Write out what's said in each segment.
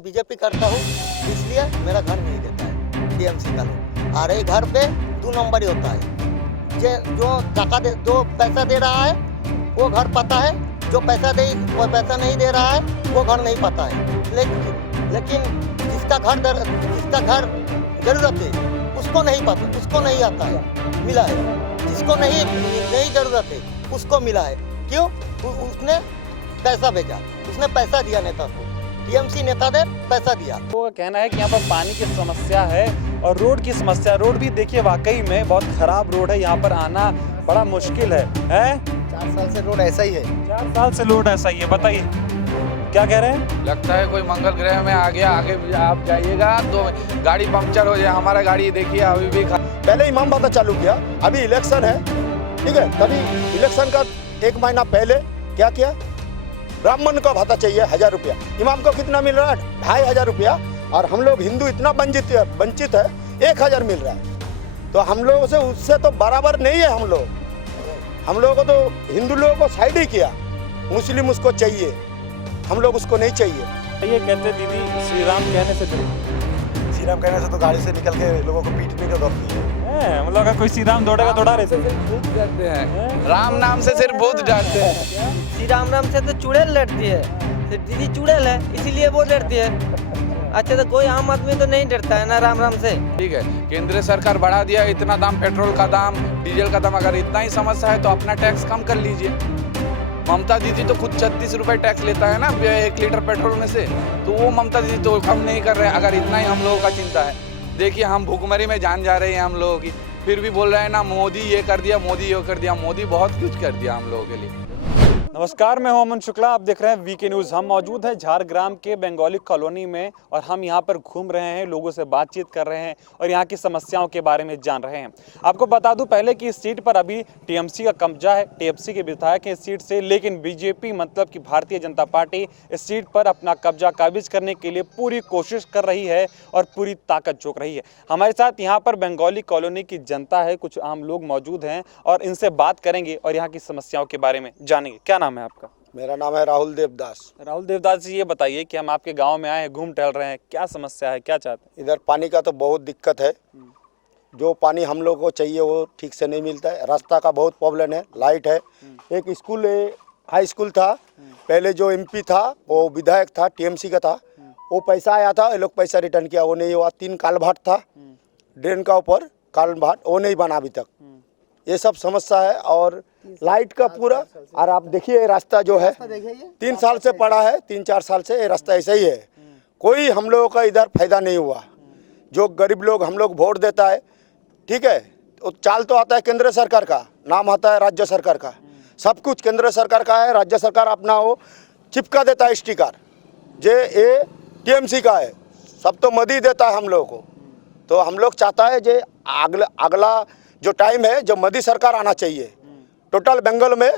मैं बीजेपी करता हूँ, इसलिए मेरा घर नहीं देता है टीएमसी का लोग। आ रहे घर पे 2 नंबर ही होता है। जो पैसा दे रहा है वो घर पता है, जो पैसा नहीं दे रहा है वो घर नहीं पता है। लेकिन जिसका घर जरूरत है उसको नहीं पता, उसको नहीं आता है, मिला है। जिसको नहीं जरूरत है उसको मिला है। क्यों? उसने पैसा भेजा, उसने पैसा दिया नेता को, टीएमसी नेता ने पैसा दिया। तो कहना है कि यहाँ पर पानी की समस्या है और रोड की समस्या। रोड भी देखिए वाकई में बहुत खराब रोड है, यहाँ पर आना बड़ा मुश्किल है। 4 साल से रोड ऐसा ही है। 4 साल से रोड ऐसा ही है। बताइए क्या कह रहे हैं? लगता है कोई मंगल ग्रह में आ गया। आगे आप जाइएगा तो गाड़ी पंक्चर हो जाए। हमारा गाड़ी देखिए अभी भी पहले इमाम बाता चालू किया, अभी इलेक्शन है, ठीक है। तभी इलेक्शन का 1 महीना पहले क्या किया, ब्राह्मण का भाता चाहिए 1000 रुपया, इमाम को कितना मिल रहा है 2500 रुपया, और हम लोग हिंदू इतना वंचित है 1000 मिल रहा है। तो हम लोगों से उससे तो बराबर नहीं है। हम लोगों को तो हिंदू लोगों को साइड ही किया, मुस्लिम उसको चाहिए, हम लोग उसको नहीं चाहिए। ये कहते दीदी श्री राम कहने से श्री राम कहने से तो गाड़ी से निकल के लोगों को पीटने का दौड़ती है। मतलब अगर कोई श्री राम दौड़ेगा दौड़ा रहे भूत डरते हैं। राम नाम से सिर्फ भूत डरते हैं। श्री राम नाम से तो चुड़ैल लड़ती है, तो दीदी चुड़ैल है इसीलिए वो डरती है। अच्छा तो कोई आम आदमी तो नहीं डरता है ना राम से। ठीक है, केंद्र सरकार बढ़ा दिया इतना दाम, पेट्रोल का दाम, डीजल का दाम। अगर इतना ही समस्या है तो अपना टैक्स कम कर लीजिए। ममता दीदी तो खुद 36 रुपए टैक्स लेता है ना 1 लीटर पेट्रोल में से, तो वो ममता दीदी तो कम नहीं कर रहे हैं। अगर इतना ही हम लोगों का चिंता है, देखिए हम भूखमरी में जान जा रहे हैं हम लोगों की, फिर भी बोल रहे हैं ना मोदी ये कर दिया, मोदी ये कर दिया। मोदी बहुत कुछ कर दिया हम लोगों के लिए। नमस्कार, मैं हूं अमन शुक्ला, आप देख रहे हैं वीके न्यूज़। हम मौजूद हैं झारग्राम के बंगाली कॉलोनी में और हम यहां पर घूम रहे हैं, लोगों से बातचीत कर रहे हैं और यहां की समस्याओं के बारे में जान रहे हैं। आपको बता दूं पहले कि इस सीट पर अभी टीएमसी का कब्जा है, टीएमसी के विधायक हैं इस सीट से, लेकिन बीजेपी मतलब कि भारतीय जनता पार्टी इस सीट पर अपना कब्जा काबिज करने के लिए पूरी कोशिश कर रही है और पूरी ताकत झोंक रही है। हमारे साथ यहाँ पर बंगाली कॉलोनी की जनता है, कुछ आम लोग मौजूद हैं और इनसे बात करेंगे और यहाँ की समस्याओं के बारे में जानेंगे। क्या नाम है आपका? मेरा नाम है राहुल देवदास। राहुल देवदास जी, ये बताइए कि हम आपके गांव में आए हैं, घूम टहल रहे हैं, क्या समस्या है, क्या चाहते हैं? इधर पानी का तो बहुत दिक्कत है। जो पानी हम लोग को चाहिए वो ठीक से नहीं मिलता है। रास्ता का बहुत प्रॉब्लम है, लाइट है। एक स्कूल हाई स्कूल था पहले, जो एमपी था वो विधायक था, टीएमसी का था, वो पैसा आया था, ये लोग पैसा रिटर्न किया, वो नहीं हुआ। 3 कालभाट था ड्रेन का ऊपर, कालभाट वो नहीं बना अभी तक। ये सब समस्या है। और लाइट का पूरा, और आप देखिए रास्ता जो है 3 साल से पड़ा है, 3-4 साल से ये रास्ता ऐसा ही है। कोई हम लोगों का इधर फायदा नहीं हुआ। जो गरीब लोग हम लोग वोट देता है, ठीक है, तो चाल तो आता है केंद्र सरकार का, नाम आता है राज्य सरकार का। सब कुछ केंद्र सरकार का है, राज्य सरकार अपना वो चिपका देता है स्टिकर, ये टीएमसी का है। सब तो मोदी देता है हम लोगों को। तो हम लोग चाहता है जो अगला जो टाइम है, जो मोदी सरकार आना चाहिए। टोटल बंगाल में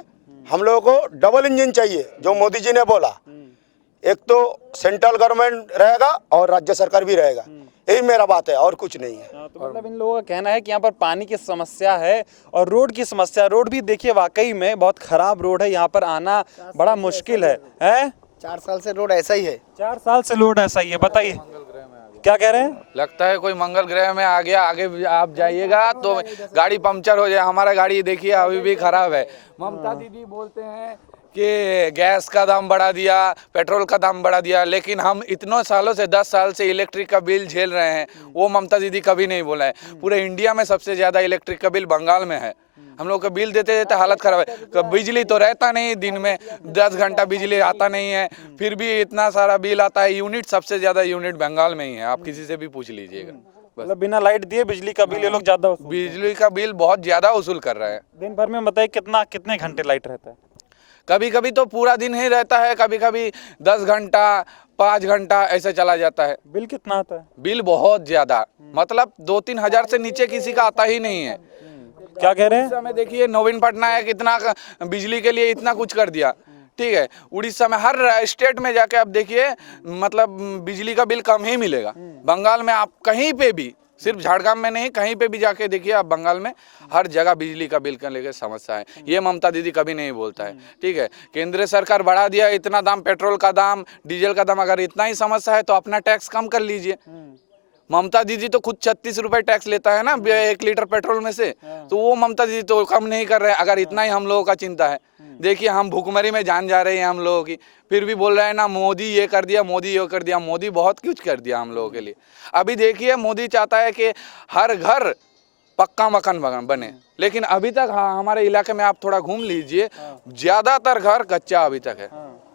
हम लोगों को डबल इंजन चाहिए, जो मोदी जी ने बोला। एक तो सेंट्रल गवर्नमेंट रहेगा और राज्य सरकार भी रहेगा, यही मेरा बात है, और कुछ नहीं है। तो मतलब इन लोगों का कहना है कि यहाँ पर पानी की समस्या है और रोड की समस्या। रोड भी देखिए वाकई में बहुत खराब रोड है, यहाँ पर आना बड़ा मुश्किल है। 4 साल से रोड ऐसा ही है। 4 साल से रोड ऐसा ही है। बताइए क्या कह रहे हैं? लगता है कोई मंगल ग्रह में आ गया। आगे आप जाइएगा तो गाड़ी पंक्चर हो जाए। हमारा गाड़ी देखिए अभी भी खराब है। ममता दीदी बोलते हैं कि गैस का दाम बढ़ा दिया, पेट्रोल का दाम बढ़ा दिया, लेकिन हम इतनों सालों से 10 साल से इलेक्ट्रिक का बिल झेल रहे हैं, वो ममता दीदी कभी नहीं बोला है। पूरे इंडिया में सबसे ज़्यादा इलेक्ट्रिक का बिल बंगाल में है। हम लोग का बिल देते देते हालत खराब है। बिजली तो रहता नहीं, दिन में 10 घंटा बिजली आता नहीं है, फिर भी इतना सारा बिल आता है। यूनिट सबसे ज़्यादा यूनिट बंगाल में ही है, आप किसी से भी पूछ लीजिएगा। मतलब बिना लाइट दिए बिजली का बिल ये लोग ज्यादा बिजली का बिल बहुत ज़्यादा वसूल कर रहे हैं। दिन भर में बताइए कितने घंटे लाइट रहता है? कभी कभी तो पूरा दिन ही रहता है, कभी कभी 10 घंटा 5 घंटा ऐसे चला जाता है। बिल कितना आता है? बिल बहुत ज्यादा, मतलब 2-3 हजार से नीचे किसी का आता ही नहीं है। क्या कह रहे हैं? उड़ीसा में देखिए नवीन पटनायक इतना बिजली के लिए इतना कुछ कर दिया, ठीक है। उड़ीसा में हर स्टेट में जाके आप देखिए, मतलब बिजली का बिल कम ही मिलेगा। बंगाल में आप कहीं पे भी सिर्फ झारखंड में नहीं, कहीं पे भी जाके देखिए आप, बंगाल में हर जगह बिजली का बिल का लेकर समस्या है। ये ममता दीदी कभी नहीं बोलता है, ठीक है। केंद्र सरकार बढ़ा दिया इतना दाम, पेट्रोल का दाम, डीजल का दाम, अगर इतना ही समस्या है तो अपना टैक्स कम कर लीजिए। ममता दीदी तो खुद 36 रुपए टैक्स लेता है ना 1 लीटर पेट्रोल में से, तो वो ममता दीदी तो कम नहीं कर रहे हैं। अगर इतना ही हम लोगों का चिंता है, देखिए हम भूखमरी में जान जा रहे हैं हम लोगों की, फिर भी बोल रहे हैं ना मोदी ये कर दिया, मोदी ये कर दिया। मोदी बहुत कुछ कर दिया हम लोगों के लिए। अभी देखिए मोदी चाहता है कि हर घर पक्का मकान बने, लेकिन अभी तक हमारे इलाके में आप थोड़ा घूम लीजिए, ज्यादातर घर कच्चा अभी तक है।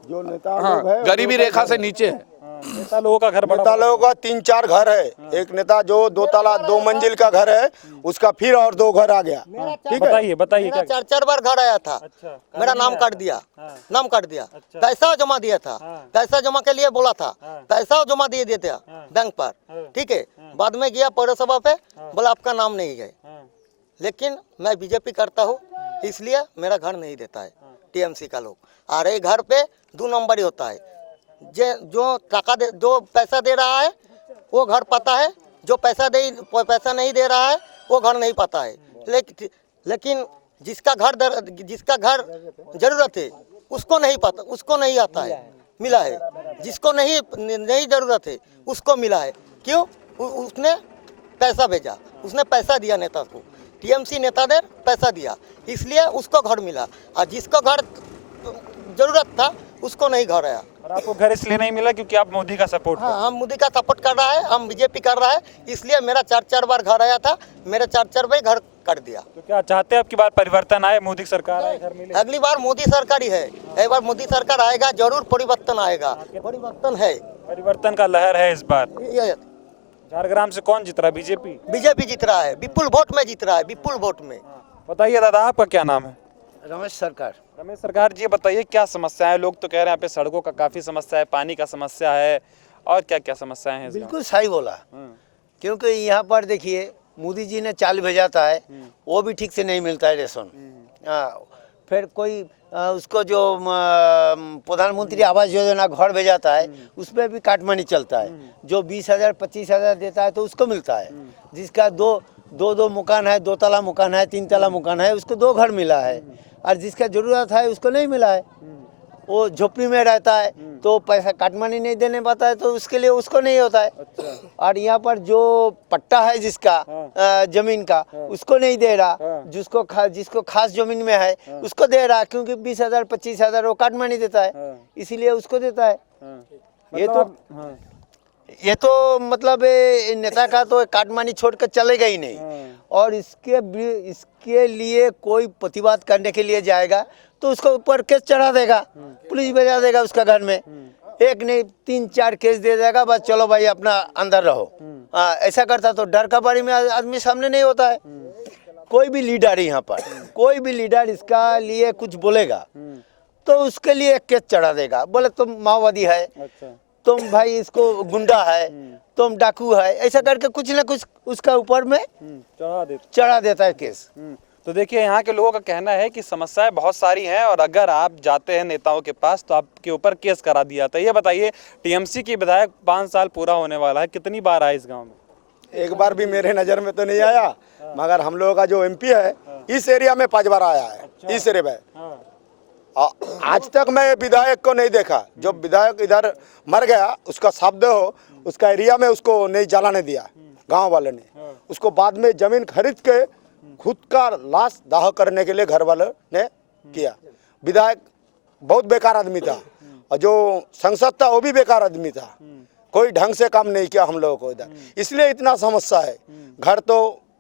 जो नेता लोग है, गरीबी रेखा से नीचे है। नेता लोगों का घर बड़ा नेता लोगों का 3-4 घर है। एक नेता जो 2 मंजिल का घर है, उसका फिर और 2 घर आ गया। ठीक है, बताइए बताइए मेरा क्या। 4 बार घर आया था। अच्छा, मेरा नाम काट दिया, नाम काट दिया। पैसा जमा दिया था, पैसा जमा के लिए बोला था, पैसा जमा दिए देते बैंक पर, ठीक है। बाद में गया पौरसभा पे, बोला आपका नाम नहीं है। लेकिन मैं बीजेपी करता हूँ, इसलिए मेरा घर नहीं देता है टीएमसी का लोग। और ये घर पे 2 नंबर ही होता है। जो पैसा दे रहा है वो घर पता है, जो पैसा नहीं दे रहा है वो घर नहीं पता है। लेकिन जिसका घर जरूरत है उसको नहीं पता, उसको नहीं आता है, मिला है। जिसको नहीं जरूरत है उसको मिला है। क्यों? उसने पैसा भेजा, उसने पैसा दिया नेता को, टीएमसी नेता ने पैसा दिया, इसलिए उसको घर मिला। और जिसको घर जरूरत था उसको नहीं घर आया। और आपको घर इसलिए नहीं मिला क्योंकि आप मोदी का सपोर्ट हाँ, हम मोदी का सपोर्ट कर रहा है, हम बीजेपी कर रहा है, इसलिए मेरा 4 बार घर आया था, मेरे 4 बार घर कर दिया। तो क्या चाहते हैं आपकी बार परिवर्तन आए, मोदी सरकार आए, घर मिले? अगली बार मोदी सरकार ही है, एक बार मोदी सरकार आएगा, जरूर परिवर्तन आएगा। परिवर्तन है, परिवर्तन का लहर है इस बार। ये झारग्राम से कौन जीत रहा है? बीजेपी। बीजेपी जीत रहा है, विपुल वोट में जीत रहा है, विपुल वोट में। बताइए दादा, आपका क्या नाम है? रमेश सरकार। रमेश सरकार जी, बताइए क्या समस्या है? लोग तो कह रहे हैं यहाँ पे सड़कों का काफी समस्या है, पानी का समस्या है, और क्या क्या समस्याएं हैं? बिल्कुल सही बोला, क्योंकि यहाँ पर देखिए मोदी जी ने चाल भेजा था है, वो भी ठीक से नहीं मिलता है रेशन। फिर कोई उसको जो प्रधानमंत्री आवास योजना घर भेजाता है उसमें भी काटमानी चलता है। जो 20,000 25,000 देता है तो उसको मिलता है। जिसका दो मकान है, 2 तला मकान है, 3 तला मकान है, उसको 2 घर मिला है। और जिसका जरूरत है उसको नहीं मिला है, वो झोपड़ी में रहता है तो पैसा काटमानी नहीं देने पाता है, तो उसके लिए उसको नहीं होता है। और यहाँ पर जो पट्टा है जिसका जमीन का, उसको नहीं दे रहा। जिसको खास जमीन में है उसको दे रहा, क्योंकि 20,000 25,000 वो काटमानी देता है, इसीलिए उसको देता है। ये तो मतलब नेता का तो काटमानी छोड़कर चलेगा ही नहीं। और इसके लिए कोई प्रतिवाद करने के लिए जाएगा तो उसको ऊपर केस चढ़ा देगा, पुलिस भेजा देगा उसका घर में। एक नहीं 3-4 केस दे देगा, बस चलो भाई अपना अंदर रहो। ऐसा करता तो डर का बारी में आदमी सामने नहीं होता है। कोई भी लीडर यहाँ पर, कोई भी लीडर इसका लिए कुछ बोलेगा तो उसके लिए एक केस चढ़ा देगा। बोले तुम माओवादी है, तुम भाई इसको गुंडा है, तुम डाकू है, ऐसा करके कुछ ना कुछ उसका ऊपर में चढ़ा देता है केस। तो देखिए, यहाँ के लोगों का कहना है कि समस्याएं बहुत सारी हैं और अगर आप जाते हैं नेताओं के पास तो आपके ऊपर केस करा दिया जाता है। ये बताइए, टीएमसी की विधायक 5 साल पूरा होने वाला है, कितनी बार आए इस गांव में? एक बार भी मेरे नज़र में तो नहीं आया, मगर हम लोगों का जो एमपी है इस एरिया में 5 बार आया है। इस एरिया में आज तक मैं विधायक को नहीं देखा। जो विधायक इधर मर गया, उसका शब्द हो, उसका एरिया में उसको नहीं जलाने दिया गांव वाले ने। उसको बाद में जमीन खरीद के खुद का लाश दाह करने के लिए घर वाले ने किया। विधायक बहुत बेकार आदमी था, और जो संसद था वो भी बेकार आदमी था, कोई ढंग से काम नहीं किया हम लोगों को इधर, इसलिए इतना समस्या है। घर तो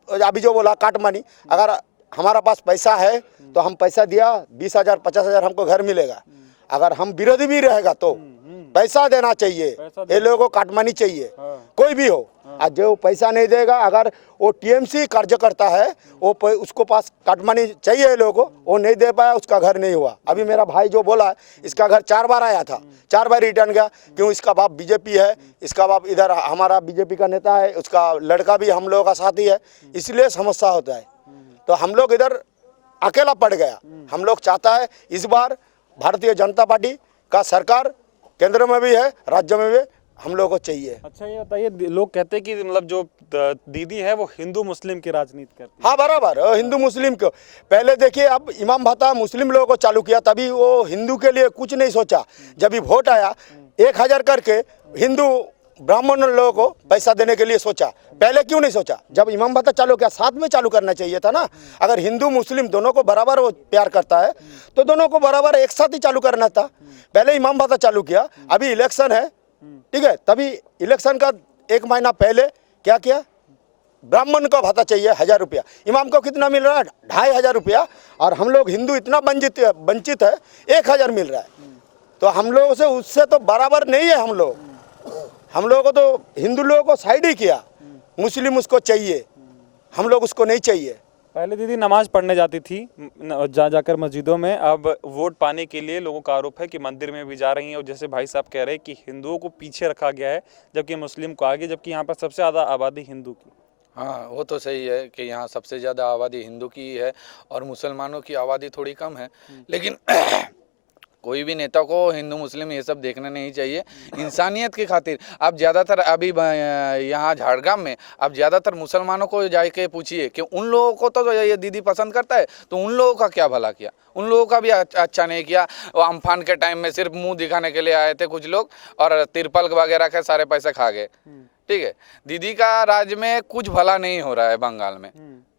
अभी जो बोला काटमानी, अगर हमारा पास पैसा है तो हम पैसा दिया 20,000 50,000 हमको घर मिलेगा। अगर हम विरोधी भी रहेगा तो पैसा देना चाहिए, ये लोगों को काटमानी चाहिए, कोई भी हो। आज जो पैसा नहीं देगा, अगर वो टीएमसी कार्य करता है, वो उसको पास काटमानी चाहिए लोगों को, वो नहीं दे पाया, उसका घर नहीं हुआ। अभी मेरा भाई जो बोला, इसका घर 4 बार आया था, 4 बार रिटर्न गया। क्यों? इसका बाप बीजेपी है, इसका बाप इधर हमारा बीजेपी का नेता है, उसका लड़का भी हम लोगों का साथी है, इसलिए समस्या होता है। तो हम लोग इधर अकेला पड़ गया। हम लोग चाहता है इस बार भारतीय जनता पार्टी का सरकार केंद्र में भी है, राज्य में भी हम लोगों को चाहिए। अच्छा ये बताइए, लोग कहते हैं कि मतलब जो दीदी है वो हिंदू मुस्लिम की राजनीति करती है। हाँ बराबर, हिंदू मुस्लिम को पहले देखिए, अब इमाम भत्ता मुस्लिम लोगों को चालू किया, तभी वो हिंदू के लिए कुछ नहीं सोचा। जब भी वोट आया 1000 करके हिंदू ब्राह्मण लोगों को पैसा देने के लिए सोचा। पहले क्यों नहीं सोचा? जब इमाम भत्ता चालू किया साथ में चालू करना चाहिए था ना। अगर हिंदू मुस्लिम दोनों को बराबर वो प्यार करता है तो दोनों को बराबर एक साथ ही चालू करना था। पहले इमाम भत्ता चालू किया, अभी इलेक्शन है, ठीक है, तभी इलेक्शन का 1 महीना पहले क्या किया, ब्राह्मण को भत्ता चाहिए 1000 रुपया, इमाम को कितना मिल रहा है 2500 रुपया, और हम लोग हिंदू इतना वंचित है 1000 मिल रहा है। तो हम लोगों से उससे तो बराबर नहीं है। हम लोगों को तो हिंदू लोगों को साइड ही किया, मुस्लिम उसको चाहिए, हम लोग उसको नहीं चाहिए। पहले दीदी नमाज पढ़ने जाती थी जाकर मस्जिदों में, अब वोट पाने के लिए लोगों का आरोप है कि मंदिर में भी जा रही हैं। और जैसे भाई साहब कह रहे हैं कि हिंदुओं को पीछे रखा गया है जबकि मुस्लिम को आगे, जबकि यहाँ पर सबसे ज़्यादा आबादी हिंदू की। हाँ वो तो सही है कि यहाँ सबसे ज़्यादा आबादी हिंदू की है और मुसलमानों की आबादी थोड़ी कम है, लेकिन कोई भी नेता को हिंदू मुस्लिम ये सब देखना नहीं चाहिए। इंसानियत की खातिर आप ज़्यादातर अभी यहाँ झारग्राम में आप ज़्यादातर मुसलमानों को जाके पूछिए कि उन लोगों को तो ये दीदी पसंद करता है, तो उन लोगों का क्या भला किया, उन लोगों का भी अच्छा नहीं किया। वो अम्फान के टाइम में सिर्फ मुंह दिखाने के लिए आए थे कुछ लोग और तिरपल वगैरह के सारे पैसे खा गए। ठीक है, दीदी का राज्य में कुछ भला नहीं हो रहा है बंगाल में।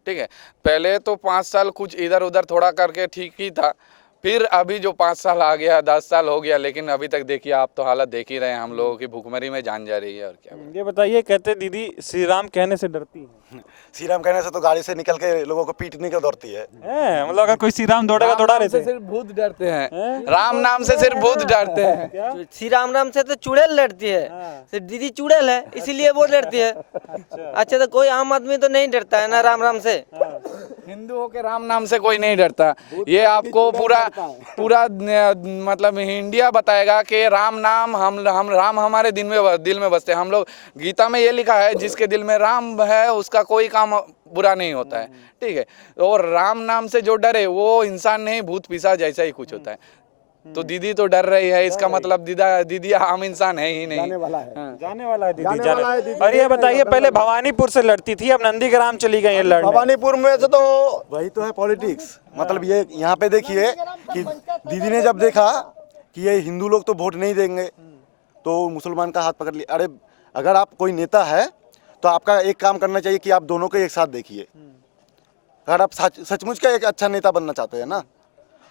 ठीक है, पहले तो 5 साल कुछ इधर उधर थोड़ा करके ठीक ही था, फिर अभी जो 5 साल आ गया, 10 साल हो गया, लेकिन अभी तक देखिए आप तो हालत देख ही रहे हैं, हम लोगों की भूखमरी में जान जा रही है। और क्या ये बताइए, कहते दीदी श्री राम कहने से डरती है। श्री राम कहने से तो गाड़ी से निकल के लोगों को पीटने को दौड़ती है। मतलब अगर कोई श्री राम दौड़ेगा दौड़ा राम रहे से थे। सिर्फ भूत डरते हैं, राम नाम से सिर्फ भूत डरते हैं। श्री राम नाम से तो चुड़ैल लड़ती है, सिर्फ दीदी चुड़ैल है इसीलिए वो लड़ती है। अच्छा तो कोई आम आदमी तो नहीं डरता है ना राम राम से। हिंदुओं के राम नाम से कोई नहीं डरता। ये आपको पूरा मतलब इंडिया बताएगा कि राम नाम हम राम हमारे दिल में बसते हैं। हम लोग गीता में ये लिखा है जिसके दिल में राम है उसका कोई काम बुरा नहीं होता है। ठीक है, और राम नाम से जो डरे वो इंसान नहीं, भूत पिशाच जैसा ही कुछ होता है। तो दीदी तो डर रही है, इसका मतलब दीदी आम इंसान है ही नहीं। जाने वाला है दीदी। और ये बताइए, पहले भवानीपुर से लड़ती थी, अब नंदीग्राम चली गई है लड़ने। भवानीपुर में से तो वही तो है पॉलिटिक्स। मतलब ये यहाँ पे देखिए कि दीदी ने जब देखा कि ये हिंदू लोग तो वोट नहीं देंगे तो मुसलमान का हाथ पकड़ लिया। अरे अगर आप कोई नेता है तो आपका एक काम करना चाहिए कि आप दोनों को एक साथ देखिए। अगर आप सचमुच का एक अच्छा नेता बनना चाहते हैं ना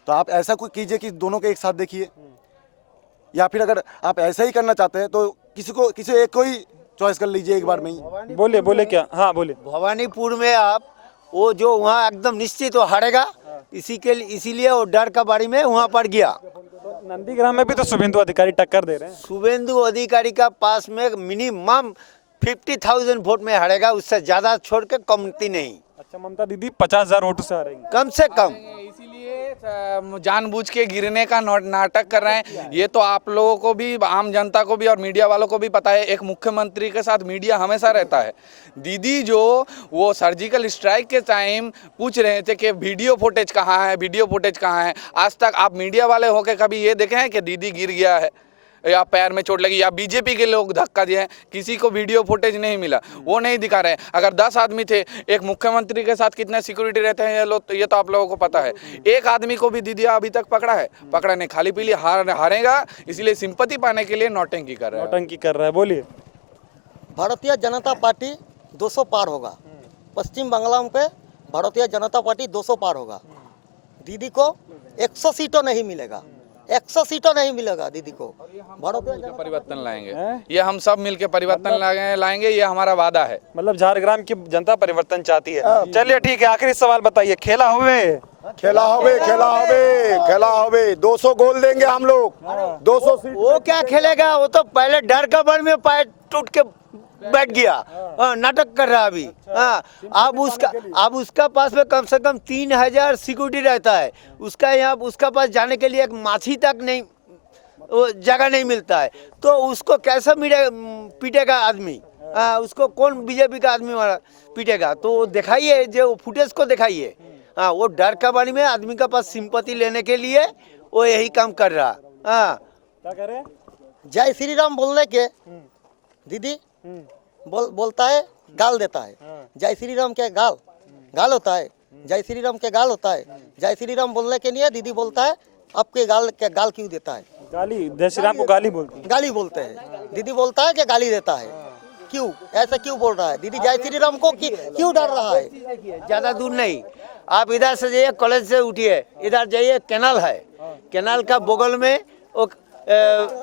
तो आप ऐसा कुछ कीजिए कि दोनों को एक साथ देखिए। या फिर अगर आप ऐसा ही करना चाहते हैं तो किसी एक को ही चॉइस कर लीजिए एक बार में ही। बोले क्या? हाँ बोले। भवानीपुर में आप वो जो वहाँ एकदम निश्चित वो हारेगा, इसीलिए वो डर का बारी में वहाँ पर गया। नंदीग्राम में भी तो शुभेंदु अधिकारी टक्कर दे रहे हैं। शुभेंदु अधिकारी का पास में मिनिमम 50,000 वोट में हारेगा, उससे ज्यादा छोड़ के कमती नहीं। अच्छा, ममता दीदी 50,000 वोटों से हारेंगी कम से कम। इसीलिए जानबूझ के गिरने का नाटक कर रहे हैं। ये तो आप लोगों को भी, आम जनता को भी और मीडिया वालों को भी पता है। एक मुख्यमंत्री के साथ मीडिया हमेशा रहता है। दीदी जो वो सर्जिकल स्ट्राइक के टाइम पूछ रहे थे कि वीडियो फुटेज कहाँ है, आज तक आप मीडिया वाले होकर कभी ये देखे हैं कि दीदी गिर गया है या पैर में चोट लगी या बीजेपी के लोग धक्का दिए हैं? किसी को वीडियो फुटेज नहीं मिला, वो नहीं दिखा रहे हैं। अगर 10 आदमी थे, एक मुख्यमंत्री के साथ कितने सिक्योरिटी रहते हैं ये तो आप लोगों को पता है। एक आदमी को भी दीदी अभी तक पकड़ा नहीं, खाली पीली हारेगा इसलिए सिंपैथी पाने के लिए नौटंकी कर रहा है। बोलिए। भारतीय जनता पार्टी 200 पार होगा। पश्चिम बंगाल पे भारतीय जनता पार्टी 200 पार होगा। दीदी को 100 सीटों नहीं मिलेगा, 100 सीटों नहीं मिलेगा दीदी को। परिवर्तन लाएंगे, ये हम सब मिलके परिवर्तन लाएंगे, ये हमारा वादा है। मतलब झारग्राम की जनता परिवर्तन चाहती है। चलिए ठीक है, आखिरी सवाल बताइए, खेला होवे 200 गोल देंगे हम लोग। 200 सीट वो क्या खेलेगा, वो तो पहले डर का बार में पैर टूट के बैठ गया, नाटक कर रहा अभी। अब उसका पास में कम से कम 3000 सिक्योरिटी रहता है। उसका पास जाने के लिए एक माछी तक नहीं, वो जगह नहीं मिलता है। तो उसको कैसे पीटेगा आदमी? उसको कौन बीजेपी का आदमी पीटेगा? तो दिखाइए, जो फुटेज को दिखाइए। वो डर का बारी में आदमी का पास सिंपैथी लेने के लिए वो यही काम कर रहा। जय श्री राम बोलने के दीदी बोलता है, गाल देता है। जय श्री राम के गाल होता है, जय श्री राम के गाल होता है। जय श्री राम बोलने के लिए दीदी बोलता है आपके गाल क्यों देता है? गाली, जय श्री राम को गाली बोलती है। गाली बोलते हैं। दीदी बोलता है कि गाली देता है। क्यों ऐसा क्यों बोल रहा है? दीदी जय श्री राम को क्यों डर रहा है? ज़्यादा दूर नहीं, आप इधर से जाइए, कॉलेज से उठिए, इधर जाइए, कैनाल है, कैनाल का बगल में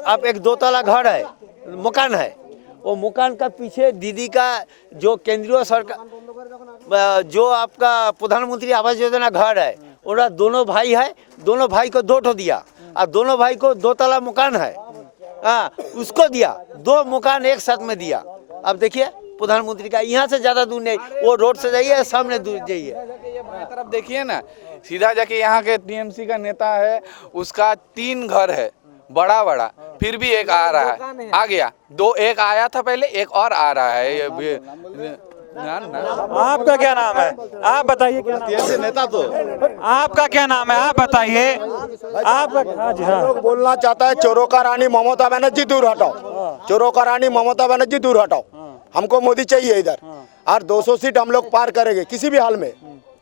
आप एक 2 तला घर है, मकान है, वो मकान का पीछे दीदी का जो केंद्रीय सरकार जो आपका प्रधानमंत्री आवास योजना घर है, और दोनों भाई है, दोनों भाई को 2 ठो दिया, और दोनों भाई को 2 तला मकान है, हाँ उसको दिया, 2 मकान एक साथ में दिया। अब देखिए प्रधानमंत्री का, यहाँ से ज्यादा दूर नहीं, वो रोड से जाइए, सामने दूर जाइए, तरफ देखिए ना, सीधा जाके यहाँ के टीएमसी का नेता है, उसका 3 घर है बड़ा बड़ा, फिर भी एक आ रहा है, आ गया 2, एक आया था पहले, एक और आ रहा है। ये आपका क्या नाम है? आप बताइए क्या नाम है? नेता तो आपका क्या नाम है? आप बताइए। आपका, हाँ जी हाँ। लोग बोलना चाहता है चोरों का रानी ममता बनर्जी दूर हटाओ, चोरों का रानी ममता बनर्जी दूर हटाओ, हमको मोदी चाहिए इधर, और 200 सीट हम लोग पार करेंगे किसी भी हाल में।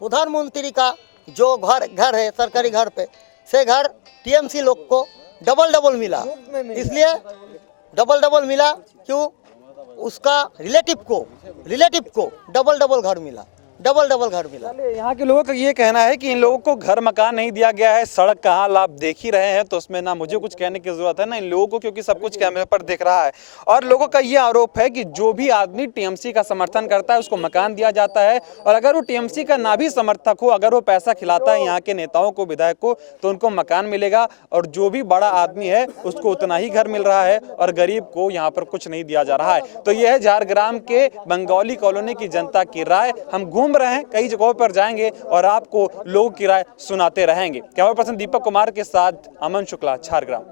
प्रधानमंत्री का जो घर है सरकारी घर पे से घर टीएमसी लोग को डबल मिला, इसलिए डबल मिला। क्यों? उसका रिलेटिव को डबल घर मिला, डबल घर मिला। यहाँ के लोगों का ये कहना है कि इन लोगों को घर मकान नहीं दिया गया है, सड़क का हाल आप देख ही रहे हैं, तो उसमें ना मुझे कुछ कहने की जरूरत है ना इन लोगों को, क्योंकि सब कुछ कैमरे पर दिख रहा है। और लोगों का ये आरोप है कि जो भी आदमी टीएमसी का समर्थन करता है उसको मकान दिया जाता है, और अगर वो टीएमसी का ना भी समर्थक हो, अगर वो पैसा खिलाता है यहाँ के नेताओं को, विधायक को, तो उनको मकान मिलेगा, और जो भी बड़ा आदमी है उसको उतना ही घर मिल रहा है, और गरीब को यहाँ पर कुछ नहीं दिया जा रहा है। तो यह है झारग्राम के बंगाली कॉलोनी की जनता की राय। हम घूम रहे हैं, कई जगहों पर जाएंगे और आपको लोगों की राय सुनाते रहेंगे। कैमरा पर्सन दीपक कुमार के साथ अमन शुक्ला, झारग्राम।